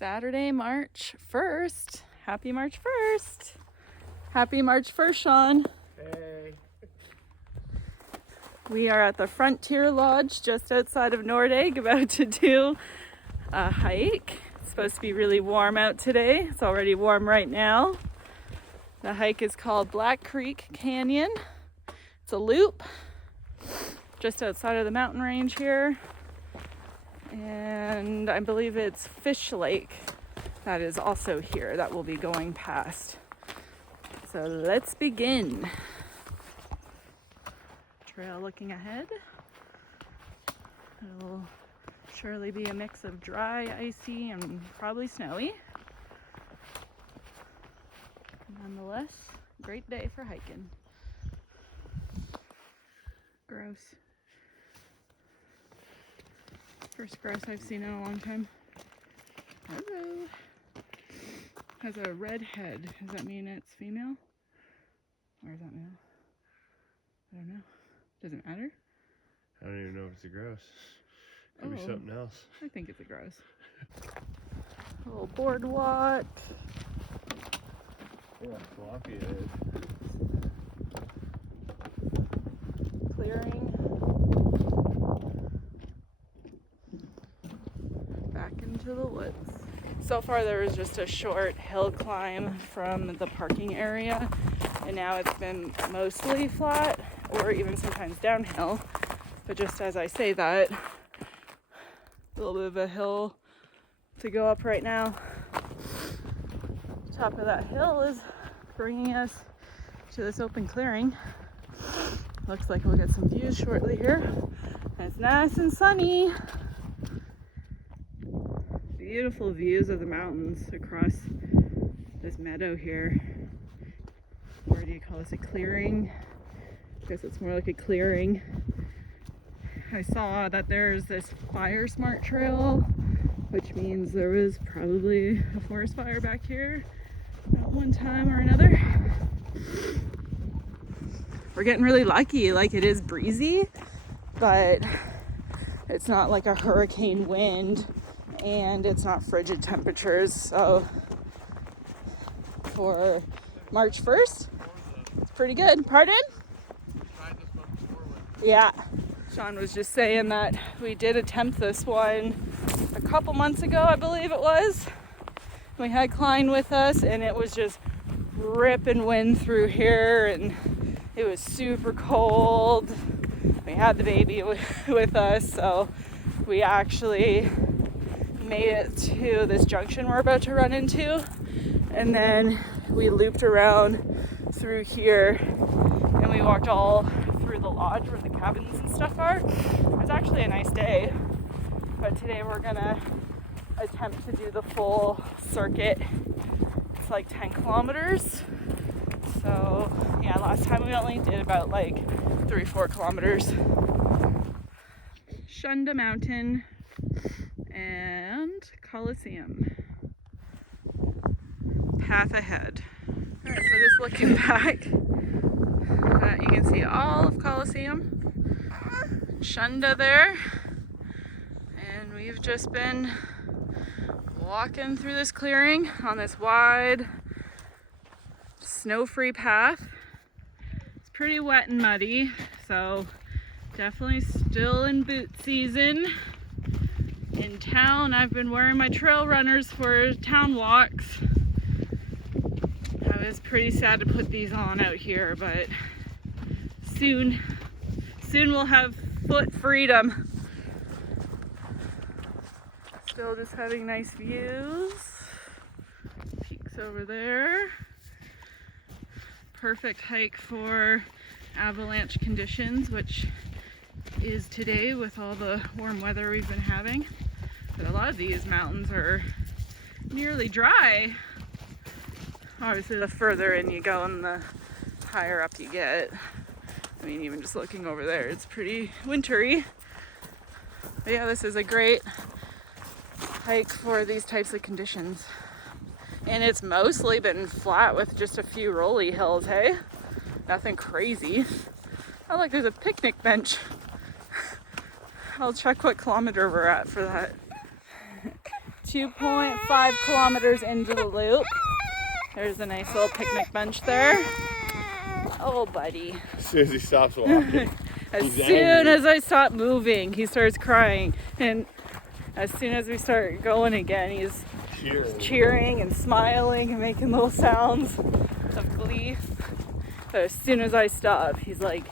Saturday, March 1st. Happy March 1st. Happy March 1st, Sean. Hey. We are at the Frontier Lodge just outside of Nordegg, about to do a hike. It's supposed to be really warm out today. It's already warm right now. The hike is called Black Creek Canyon. It's a loop just outside of the mountain range here. And I believe it's Fish Lake that is also here that we'll be going past. So let's begin. Trail looking ahead. It'll surely be a mix of dry, icy, and probably snowy. Nonetheless, great day for hiking. Grouse. First grouse I've seen in a long time. Hello. Has a red head. Does that mean it's female? Or is that male? I don't know. Does it matter? I don't even know if it's a grouse. Could be something else. I think it's a grouse. A little boardwalk. Yeah, floppy it is. Clearing. Back into the woods. So far there was just a short hill climb from the parking area, and now it's been mostly flat or even sometimes downhill. But just as I say that, a little bit of a hill to go up right now. Top of that hill is bringing us to this open clearing. Looks like we'll get some views shortly here. And it's nice and sunny. Beautiful views of the mountains across this meadow here. Or do you call this a clearing? I guess it's more like a clearing. I saw that there's this fire smart trail, which means there was probably a forest fire back here at one time or another. We're getting really lucky. Like, it is breezy, but it's not like a hurricane wind, and it's not frigid temperatures. So for March 1st, it's pretty good. Pardon? Yeah. Sean was just saying that we did attempt this one a couple months ago, I believe it was. We had Klein with us, and it was just ripping wind through here, and it was super cold. We had the baby with us, so we actually made it to this junction we're about to run into, and then we looped around through here, and we walked all through the lodge where the cabins and stuff are. It was actually a nice day, but today we're gonna attempt to do the full circuit. It's like 10 kilometers. So yeah, last time we only did about like 3-4 kilometers. Shunda Mountain and Coliseum. Path ahead. Alright, so just looking back, you can see all of Coliseum. Shunda there. And we've just been walking through this clearing on this wide, snow-free path. It's pretty wet and muddy, so definitely still in boot season. In town, I've been wearing my trail runners for town walks. I was pretty sad to put these on out here, but soon we'll have foot freedom. Still just having nice views. Peaks over there. Perfect hike for avalanche conditions, which is today with all the warm weather we've been having. But a lot of these mountains are nearly dry. Obviously, the further in you go and the higher up you get. I mean, even just looking over there, it's pretty wintry. But yeah, this is a great hike for these types of conditions. And it's mostly been flat with just a few rolly hills, hey? Nothing crazy. Oh, look, there's a picnic bench. I'll check what kilometer we're at for that. 2.5 kilometers into the loop. There's a nice little picnic bench there. Oh, buddy. As soon as he stops walking. As soon as I stop moving, he starts crying. And as soon as we start going again, he's cheering and smiling and making little sounds of glee. But as soon as I stop, he's like,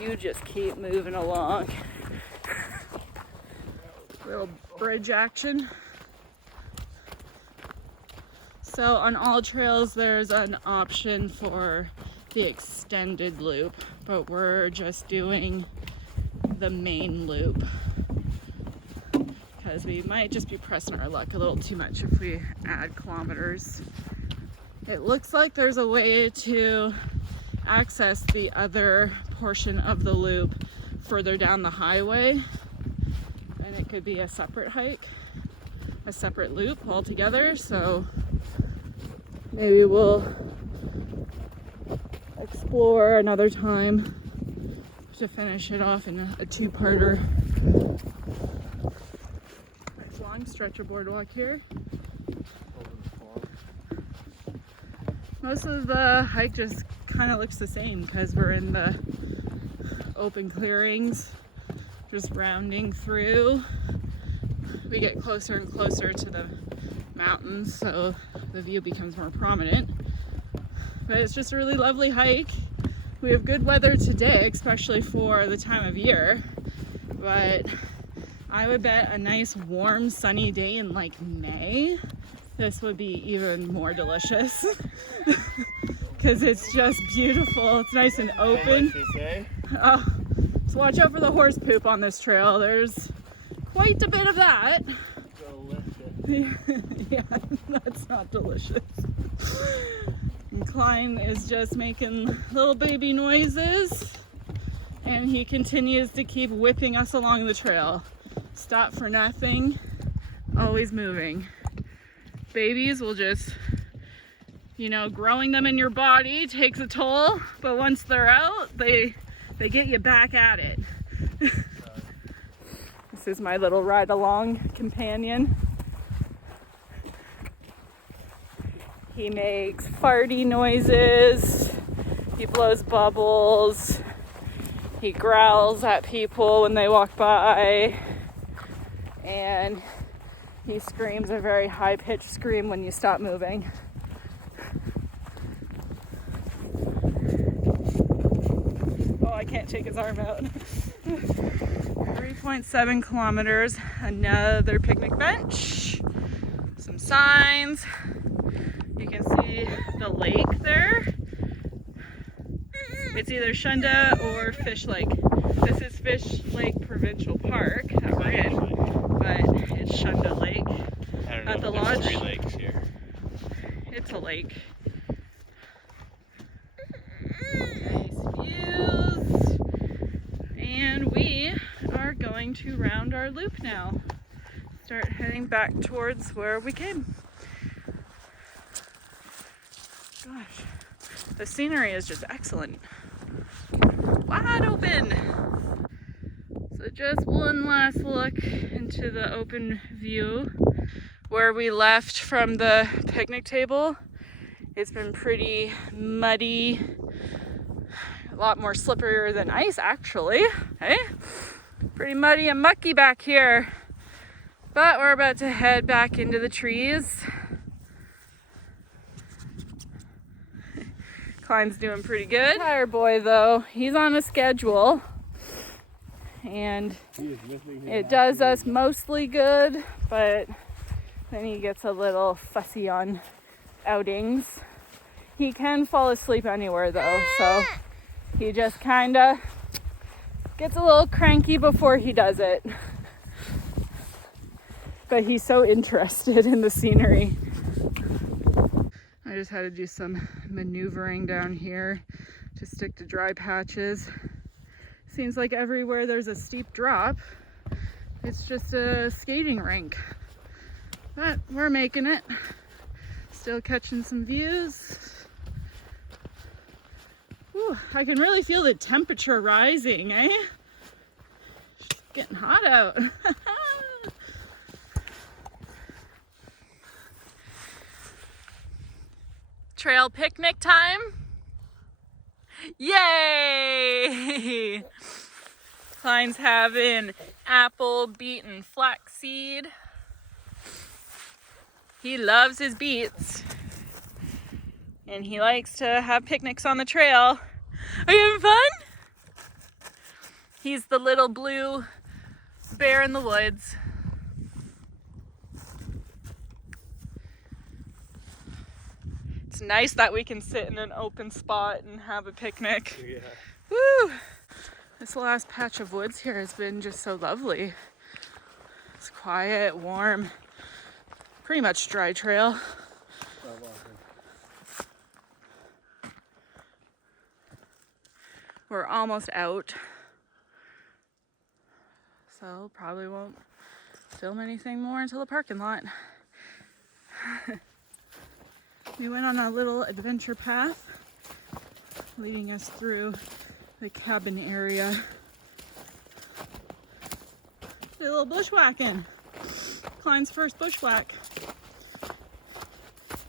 you just keep moving along. Little bridge action. So on all trails, there's an option for the extended loop, but we're just doing the main loop because we might just be pressing our luck a little too much if we add kilometers. It looks like there's a way to access the other portion of the loop further down the highway, and it could be a separate hike, a separate loop altogether. So maybe we'll explore another time to finish it off in a two-parter. Nice long stretch of boardwalk here. Most of the hike just kind of looks the same because we're in the open clearings, just rounding through. We get closer and closer to the mountains, so the view becomes more prominent. But it's just a really lovely hike. We have good weather today, especially for the time of year. But I would bet a nice warm sunny day in like May, this would be even more delicious. Because it's just beautiful. It's nice and open. Oh, so watch out for the horse poop on this trail. There's quite a bit of that. Yeah, that's not delicious. And Klein is just making little baby noises, and he continues to keep whipping us along the trail. Stop for nothing, always moving. Babies will just, you know, growing them in your body takes a toll, but once they're out, they get you back at it. This is my little ride-along companion. He makes farty noises, he blows bubbles, he growls at people when they walk by, and he screams a very high-pitched scream when you stop moving. Oh, I can't take his arm out. 3.7 kilometers, another picnic bench, some signs. You can see the lake there. It's either Shunda or Fish Lake. This is Fish Lake Provincial Park that we're in, but it's Shunda Lake at the lodge. 3 lakes here. It's a lake. Nice views. And we are going to round our loop now. Start heading back towards where we came. Gosh, the scenery is just excellent. Wide open. So just one last look into the open view where we left from the picnic table. It's been pretty muddy, a lot more slipperier than ice actually, hey? Pretty muddy and mucky back here. But we're about to head back into the trees. Klein's doing pretty good. Tire boy though, he's on a schedule and it does us mostly good, but then he gets a little fussy on outings. He can fall asleep anywhere though, so he just kind of gets a little cranky before he does it. But he's so interested in the scenery. I just had to do some maneuvering down here to stick to dry patches. Seems like everywhere there's a steep drop, it's just a skating rink. But we're making it. Still catching some views. Whew, I can really feel the temperature rising, eh? It's getting hot out. Trail picnic time. Yay! Klein's having apple, beet, and flaxseed. He loves his beets. And he likes to have picnics on the trail. Are you having fun? He's the little blue bear in the woods. It's nice that we can sit in an open spot and have a picnic. Yeah. Woo! This last patch of woods here has been just so lovely. It's quiet, warm, pretty much dry trail. We're almost out, so probably won't film anything more until the parking lot. We went on a little adventure path leading us through the cabin area. Did a little bushwhacking. Klein's first bushwhack.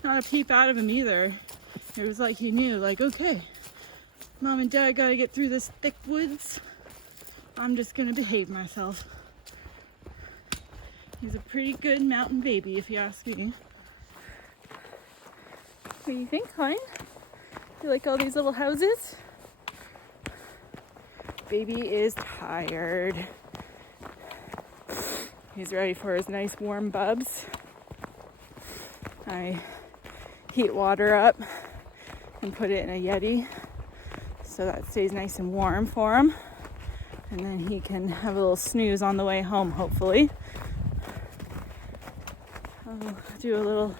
Not a peep out of him either. It was like he knew, like, okay, Mom and Dad gotta get through this thick woods. I'm just gonna behave myself. He's a pretty good mountain baby, if you ask me. What do you think, Klein? You like all these little houses? Baby is tired. He's ready for his nice warm bubs. I heat water up and put it in a Yeti so that stays nice and warm for him. And then he can have a little snooze on the way home, hopefully. I'll do a little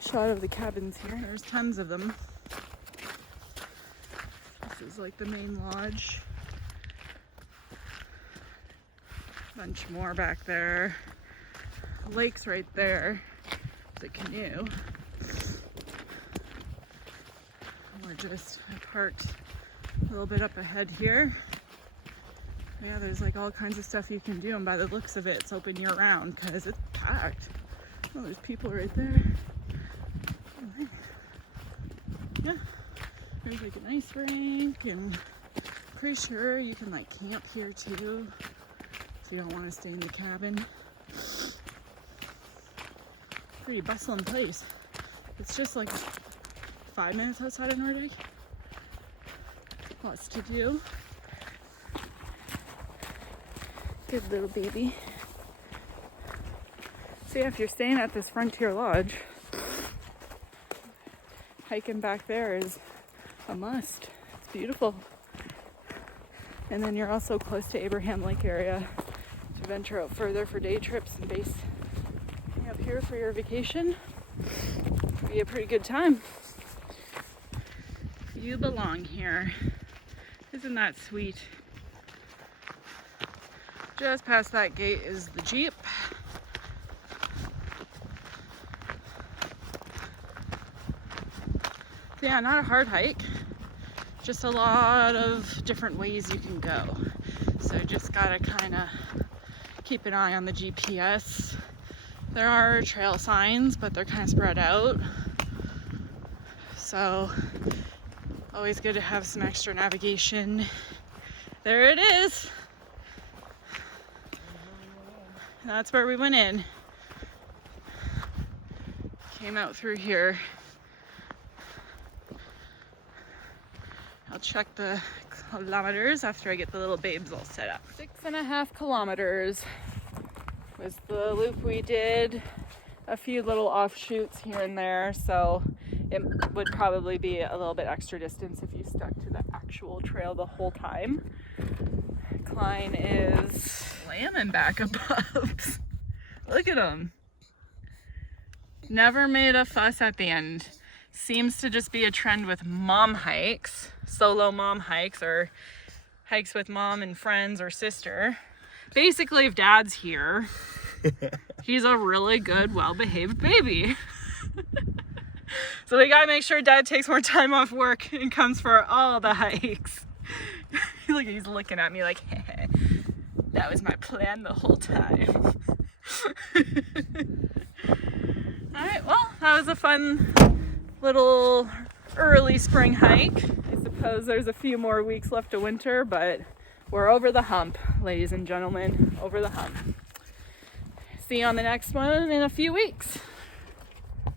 shot of the cabins here. There's tons of them. This is like the main lodge. Bunch more back there. The lake's right there. The canoe. We're just parked a little bit up ahead here. Yeah, there's like all kinds of stuff you can do, and by the looks of it, it's open year round because it's packed. Oh, there's people right there. Yeah, there's like an ice rink, and pretty sure you can like camp here too if you don't want to stay in the cabin. Pretty bustling place. It's just like 5 minutes outside of Nordegg. Lots to do. Good little baby. So yeah, if you're staying at this Frontier Lodge, hiking back there is a must. It's beautiful. And then you're also close to Abraham Lake area to venture out further for day trips and base up here for your vacation. Be a pretty good time. You belong here. Isn't that sweet? Just past that gate is the Jeep. Yeah, not a hard hike. Just a lot of different ways you can go. So just gotta kind of keep an eye on the GPS. There are trail signs, but they're kind of spread out. So always good to have some extra navigation. There it is. That's where we went in. Came out through here. I'll check the kilometers after I get the little babes all set up. 6.5 kilometers was the loop we did. A few little offshoots here and there, so it would probably be a little bit extra distance if you stuck to the actual trail the whole time. Klein is slamming back above. Look at him. Never made a fuss at the end. Seems to just be a trend with mom hikes, solo mom hikes, or hikes with mom and friends or sister. Basically, if dad's here, he's a really good, well-behaved baby. So we gotta make sure dad takes more time off work and comes for all the hikes. Look, he's looking at me like, hey, that was my plan the whole time. All right, well, that was a fun little early spring hike. I suppose there's a few more weeks left of winter, but we're over the hump, ladies and gentlemen, over the hump. See you on the next one in a few weeks.